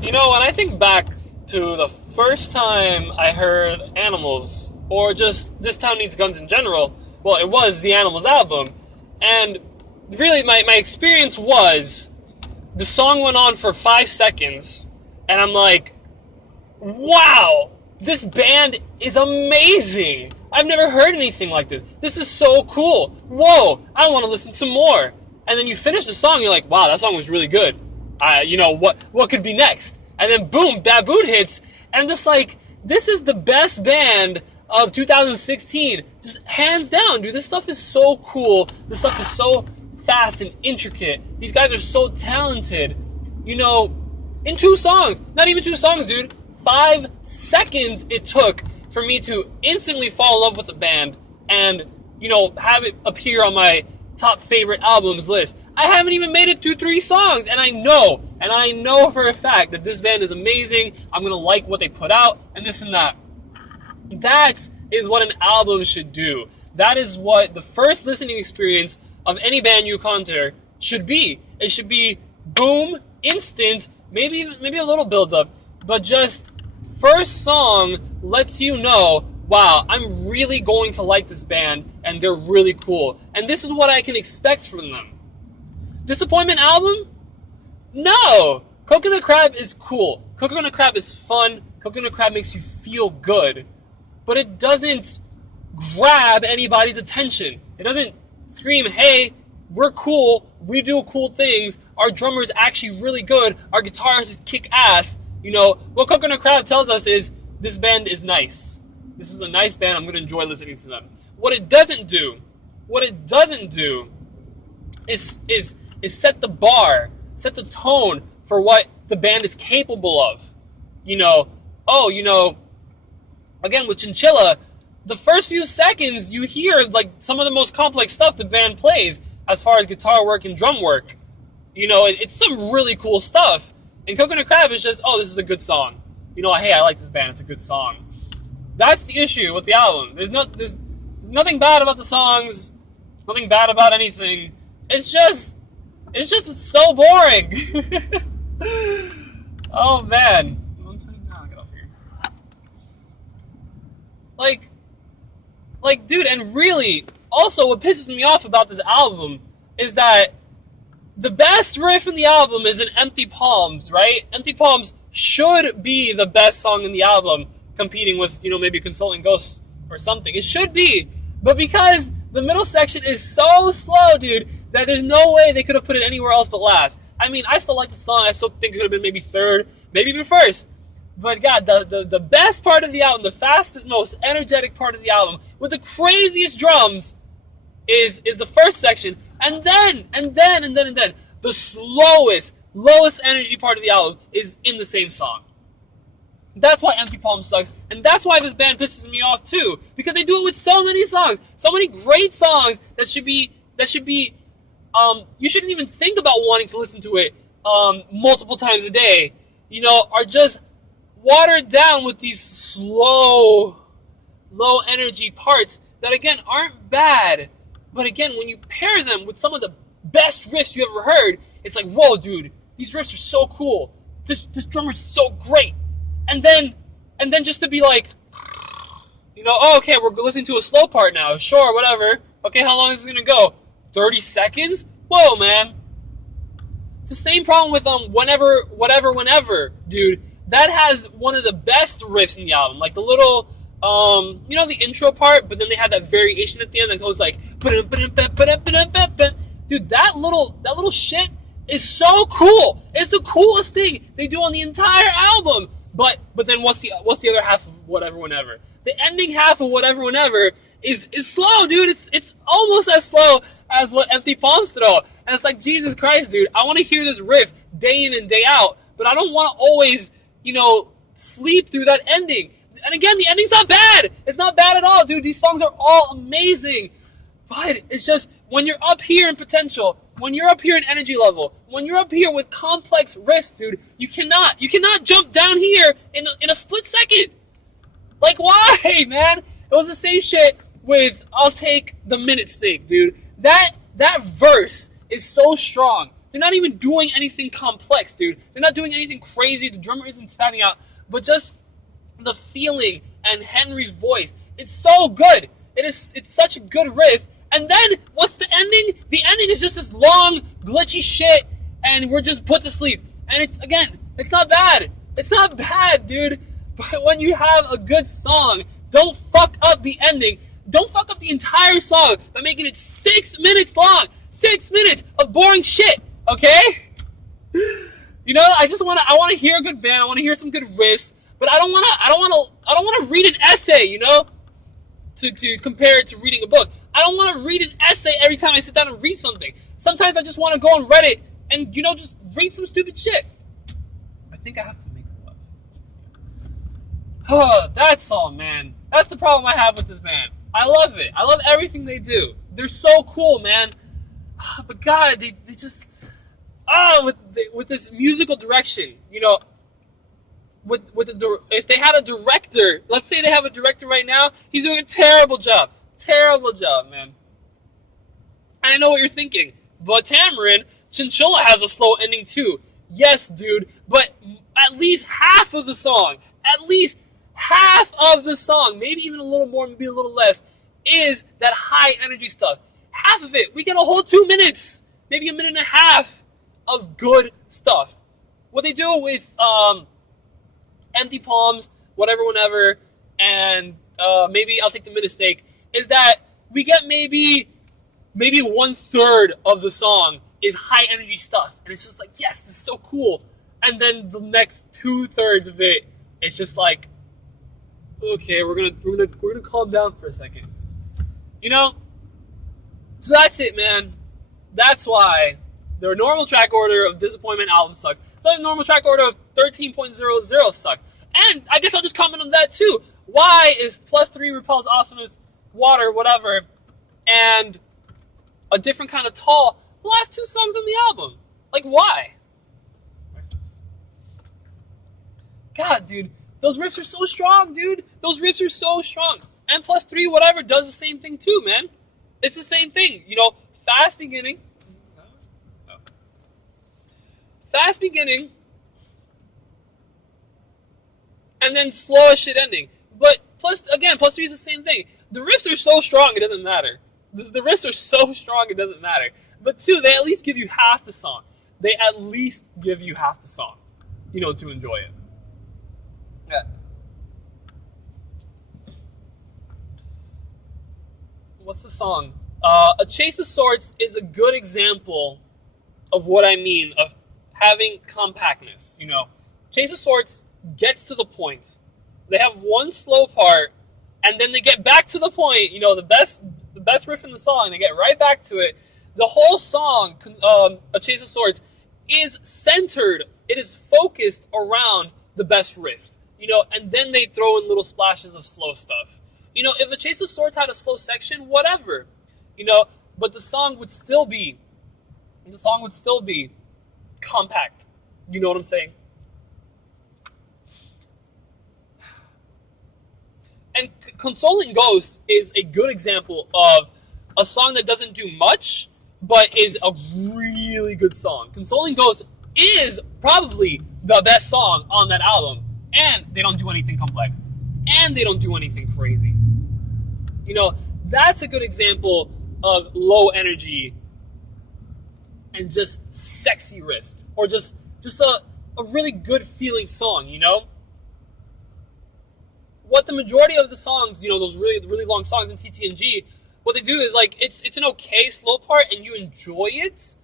You know, when I think back to the first time I heard Animals, or just This Town Needs Guns in general, well, it was the Animals album. And really, my experience was the song went on for 5 seconds, and I'm like, wow, this band is amazing. I've never heard anything like this. This is so cool. Whoa, I want to listen to more. And then you finish the song, you're like, wow, that song was really good. What could be next? And then boom, Baboon hits, and I'm just like, this is the best band of 2016. Just hands down, dude. This stuff is so cool. This stuff is so fast and intricate. These guys are so talented. You know, in 2 songs, not even 2 songs, dude. 5 seconds it took for me to instantly fall in love with the band and, have it appear on my top favorite albums list. I haven't even made it through 3 songs, and I know for a fact that this band is amazing. I'm going to like what they put out, and this and that. That is what an album should do. That is what the first listening experience of any band you encounter should be. It should be boom, instant, maybe a little build-up, but just first song lets you know, wow, I'm really going to like this band, and they're really cool. And this is what I can expect from them. Disappointment album? No! Coconut Crab is cool. Coconut Crab is fun. Coconut Crab makes you feel good. But it doesn't grab anybody's attention. It doesn't scream, hey, we're cool, we do cool things, our drummer's actually really good, our guitarist kick ass. What Coconut Crab tells us is, this band is nice. This is a nice band, I'm going to enjoy listening to them. What it doesn't do is set the bar, set the tone for what the band is capable of. Again, with Chinchilla, the first few seconds you hear like some of the most complex stuff the band plays as far as guitar work and drum work. It's some really cool stuff. And Coconut Crab is just, oh, this is a good song. Hey, I like this band, it's a good song. That's the issue with the album. There's nothing bad about the songs, nothing bad about anything. It's it's so boring. Oh man. Get off here. Like, dude, and really, also what pisses me off about this album is that the best riff in the album is in Empty Palms, right? Empty Palms should be the best song in the album, competing with, maybe Consoling Ghosts or something. It should be. But because the middle section is so slow, dude, that there's no way they could have put it anywhere else but last. I mean, I still like the song. I still think it could have been maybe third, maybe even first. But God, the best part of the album, the fastest, most energetic part of the album, with the craziest drums, is the first section. And then, the slowest, lowest energy part of the album is in the same song. That's why Empty Palms sucks, and that's why this band pisses me off too, because they do it with so many songs, so many great songs that should be, you shouldn't even think about wanting to listen to it multiple times a day, are just watered down with these slow, low energy parts that again aren't bad, but again, when you pair them with some of the best riffs you ever heard, it's like, whoa, dude, these riffs are so cool. This drummer's so great. And then just to be like, oh, okay, we're listening to a slow part now. Sure, whatever. Okay, how long is this gonna go? 30 seconds? Whoa, man. It's the same problem with Whenever, dude. That has one of the best riffs in the album. Like the little, the intro part, but then they have that variation at the end that goes like, dude, that little shit is so cool. It's the coolest thing they do on the entire album. But then what's the other half of Whenever? The ending half of Whenever is slow, dude. It's almost as slow as what Empty Palms throw. And it's like, Jesus Christ, dude, I want to hear this riff day in and day out, but I don't want to always, sleep through that ending. And again, the ending's not bad. It's not bad at all, dude. These songs are all amazing. But it's just, when you're up here in potential, when you're up here in energy level, when you're up here with complex riffs, dude, you cannot jump down here in a split second. Like, why, man? It was the same shit with I'll Take the Minute Snake, dude. That verse is so strong. They're not even doing anything complex, dude. They're not doing anything crazy. The drummer isn't standing out, but just the feeling and Henry's voice. It's so good. It's such a good riff. And then what's the ending? The ending is just this long, glitchy shit, and we're just put to sleep. And it's not bad. It's not bad, dude. But when you have a good song, don't fuck up the ending. Don't fuck up the entire song by making it 6 minutes long. 6 minutes of boring shit. Okay? You know, I want to hear a good band. I want to hear some good riffs. But I don't want to read an essay, you know, to compare it to reading a book. I don't want to read an essay every time I sit down and read something. Sometimes I just want to go on Reddit and, you know, just read some stupid shit. I think I have to make a left. Oh, that's all, man. That's the problem I have with this band. I love it. I love everything they do. They're so cool, man. But God, they just with this musical direction, you know. If they had a director, let's say they have a director right now, he's doing a terrible job. Terrible job, man. And I know what you're thinking, but Tamarind, Chinchilla has a slow ending too. Yes, dude, but at least half of the song, maybe even a little more, maybe a little less, is that high energy stuff. Half of it, we get a whole 2 minutes, maybe a minute and a half of good stuff. What they do with Empty Palms, whatever, whenever, and maybe I'll take the minute stake, is that we get maybe 1/3 of the song is high energy stuff, and it's just like, yes, this is so cool. And then the next 2/3 of it, it's just like, okay, we're gonna calm down for a second, you know. So that's it, man. That's why the normal track order of Disappointment album sucks. So the normal track order of 13.00 sucks. And I guess I'll just comment on that too. Why is +3 Repel's Awesomeness, Water, whatever, and A Different Kind of Tall the last 2 songs on the album? Like, why? God, dude, those riffs are so strong, dude. Those riffs are so strong. And +3 whatever does the same thing too, man. It's the same thing, you know. Fast beginning, and then slow as shit ending. But +3 is the same thing. The riffs are so strong, it doesn't matter. The riffs are so strong, it doesn't matter. But 2, they at least give you half the song. They at least give you half the song, you know, to enjoy it. Yeah. What's the song? A Chase of Swords is a good example of what I mean of having compactness, you know. Chase of Swords gets to the point. They have one slow part, and then they get back to the point, you know, the best riff in the song, they get right back to it. The whole song, A Chase of Swords, is centered, it is focused around the best riff, you know, and then they throw in little splashes of slow stuff. You know, if A Chase of Swords had a slow section, whatever, you know, but the song would still be compact. You know what I'm saying? And Consoling Ghosts is a good example of a song that doesn't do much, but is a really good song. Consoling Ghosts is probably the best song on that album, and they don't do anything complex, and they don't do anything crazy. You know, that's a good example of low energy and just sexy riffs, or just a really good feeling song, you know? What the majority of the songs, you know, those really long songs in TTNG, what they do is, like, it's an okay slow part and you enjoy it,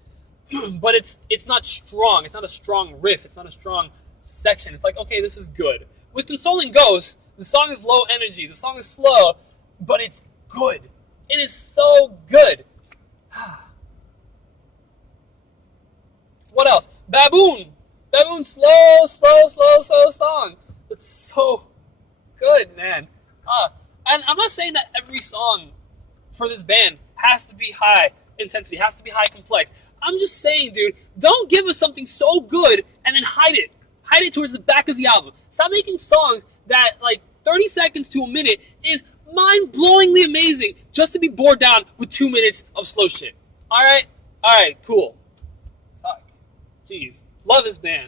but it's not strong. It's not a strong riff. It's not a strong section. It's like, okay, this is good. With Consoling Ghosts, the song is low energy. The song is slow, but it's good. It is so good. What else? Baboon. Baboon, slow song. It's so good, man. And I'm not saying that every song for this band has to be high intensity, has to be high complex. I'm just saying, dude, don't give us something so good and then hide it. Hide it towards the back of the album. Stop making songs that, like, 30 seconds to a minute is mind-blowingly amazing just to be bored down with 2 minutes of slow shit. Alright? Alright, cool. Fuck. Jeez. Love this band.